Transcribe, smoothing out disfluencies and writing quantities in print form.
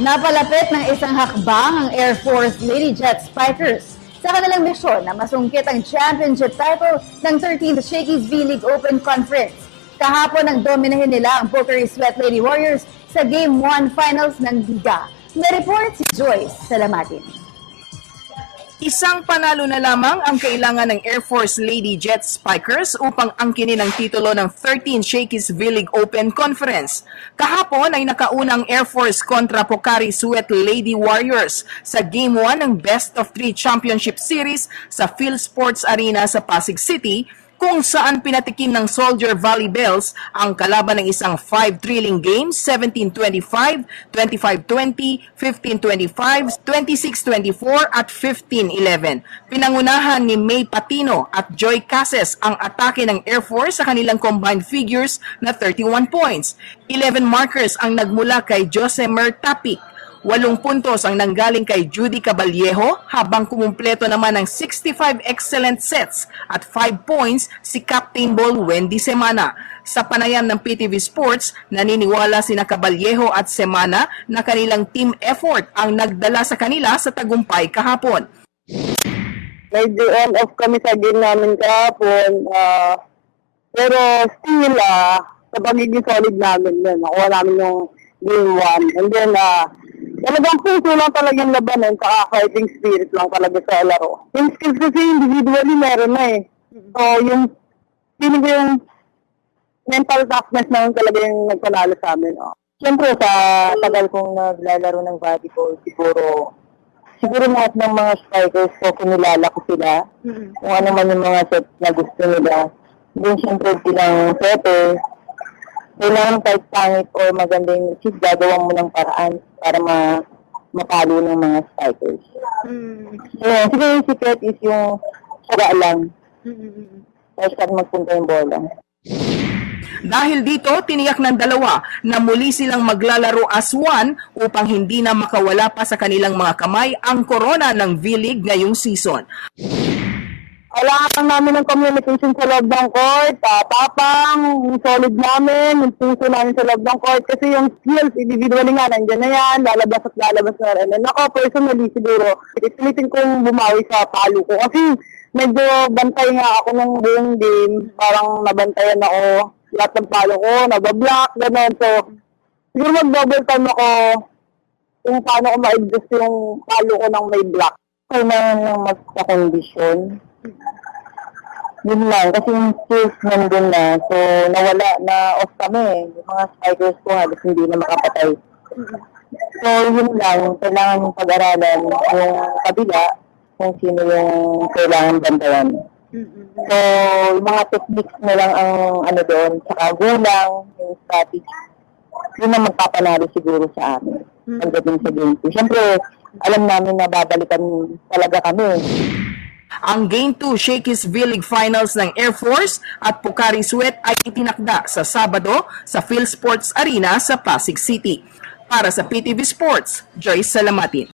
Napalapit ng isang hakbang ang Air Force Lady Jet Spikers sa kanilang misyon na masungkit ang championship title ng 13th Shakey's V-League Open Conference. Kahapon ang dominahin nila ang Pocari Sweat Lady Warriors sa Game 1 Finals ng Liga. May report si Joyce Salamatin. Isang panalo na lamang ang kailangan ng Air Force Lady Jet Spikers upang angkinin ang titulo ng 13th Shakey's V-League Open Conference. Kahapon ay nakaunang Air Force kontra Pocari Sweat Lady Warriors sa Game 1 ng Best of 3 Championship Series sa PhilSports Arena sa Pasig City, kung saan pinatikim ng Soldier Valley Bells ang kalaban ng isang 5 thrilling games, 17-25, 25-20, 15-25, 26-24 at 15-11. Pinangunahan ni May Patino at Joy Cases ang atake ng Air Force sa kanilang combined figures na 31 points. 11 markers ang nagmula kay Josemer Tapik. 8 puntos ang nanggaling kay Judy Caballejo, habang kumumpleto naman ng 65 excellent sets at 5 points si Captain Ball Wendy Semana. Sa panayam ng PTV Sports, naniniwala sina Caballejo at Semana na kanilang team effort ang nagdala sa kanila sa tagumpay kahapon. Medyo on off kami sa game namin kahapon, pero still, sa pagiging solid namin yun, nakuha namin yung game 1. And then, talagang puso lang talagang labanan, saka fighting spirit lang talaga sa laro. Yung skills kasi individually meron na eh. So, yung feeling ko yung mental toughness naman talaga yung nagpanalo sa amin. Siyempre, sa tagal kong naglalaro ng volleyball, siguro lahat ng mga strikers ko, kinilala ko sila. Kung ano man yung mga set na gusto nila. Then, siyempre, silang setter. Kailangan kahit pangit o magandang isip, gagawa mo ng paraan para mapalo ng mga strikers. So, siguro yung secret is yung saga lang. Kaya saan magpunta yung bola. Dahil dito, tiniyak ng dalawa na muli silang maglalaro as one upang hindi na makawala pa sa kanilang mga kamay ang korona ng V-League ngayong season. Kailangan namin ng communication sa loob ng court, tapang, yung solid namin, yung puso namin sa loob ng court, kasi yung skills, individually nga, nandiyan na yan, lalabas na rin. And ako, personally, siguro, itilitin kong bumawi sa palo ko, kasi medyo bantay nga ako ng buong game, parang nabantayan ako, lahat ng palo ko, nabablock, gano'n. So, siguro mag-double time ako kung paano ko ma-adjust yung palo ko ng may block. Kailangan lang magpa-condition. Yun lang, kasi yung skills nandun na. So, nawala na off kami. Yung mga strikers ko halos hindi na makapatay. So, yun lang. Kailangan yung pag-aralan yung kabila kung sino yung kailangan bantayan. So, yung mga techniques na lang ang ano doon. Saka gulang, yung strategy. Yun ang magpapanalo siguro sa amin. Pagdating sa game 2. Siyempre, alam namin na babalikan talaga kami. Ang Game 2 Shakey's V-League Finals ng Air Force at Pocari Sweat ay itinakda sa Sabado sa PhilSports Arena sa Pasig City. Para sa PTV Sports, Joyce Salamatin.